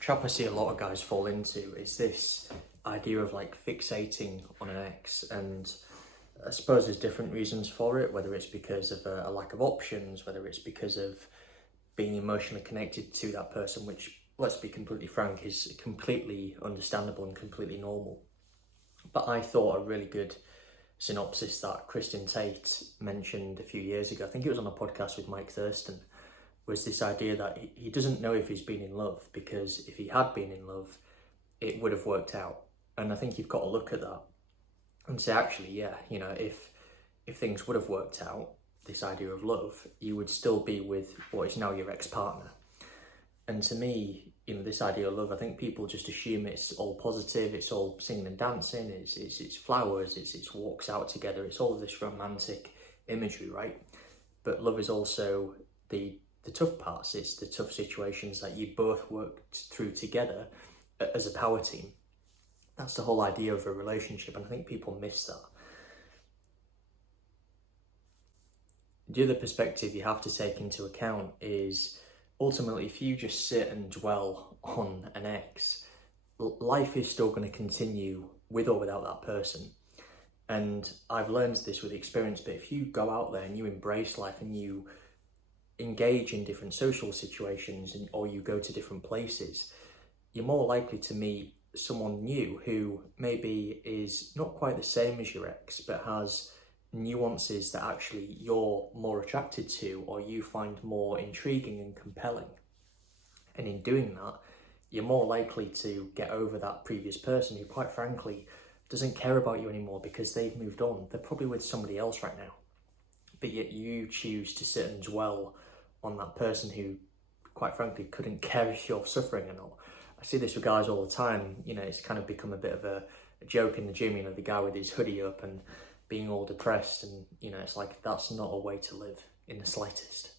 trap I see a lot of guys fall into is this idea of like fixating on an ex, and I suppose there's different reasons for it, whether it's because of a lack of options, whether it's because of being emotionally connected to that person, which, let's be completely frank, is completely understandable and completely normal. But I thought a really good synopsis that Kristen Tate mentioned a few years ago, I think it was on a podcast with Mike Thurston, was this idea that he doesn't know if he's been in love, because if he had been in love, it would have worked out. And I think you've got to look at that and say, actually, yeah, if things would have worked out, this idea of love, you would still be with what is now your ex-partner. And to me, this idea of love, I think people just assume it's all positive, it's all singing and dancing, it's flowers, it's walks out together, it's all of this romantic imagery, right? But love is also the tough parts, it's the tough situations that you both worked through together as a power team. That's the whole idea of a relationship, and I think people miss that. The other perspective you have to take into account is, ultimately, if you just sit and dwell on an ex, life is still going to continue with or without that person. And I've learned this with experience, but if you go out there and you embrace life and you engage in different social situations, or you go to different places, you're more likely to meet someone new who maybe is not quite the same as your ex, but has nuances that actually you're more attracted to, or you find more intriguing and compelling. And in doing that, you're more likely to get over that previous person who, quite frankly, doesn't care about you anymore because they've moved on. They're probably with somebody else right now. But yet you choose to sit and dwell on that person who, quite frankly, couldn't care if you're suffering or not. I see this with guys all the time. It's kind of become a bit of a joke in the gym, the guy with his hoodie up and being all depressed, and it's like, that's not a way to live in the slightest.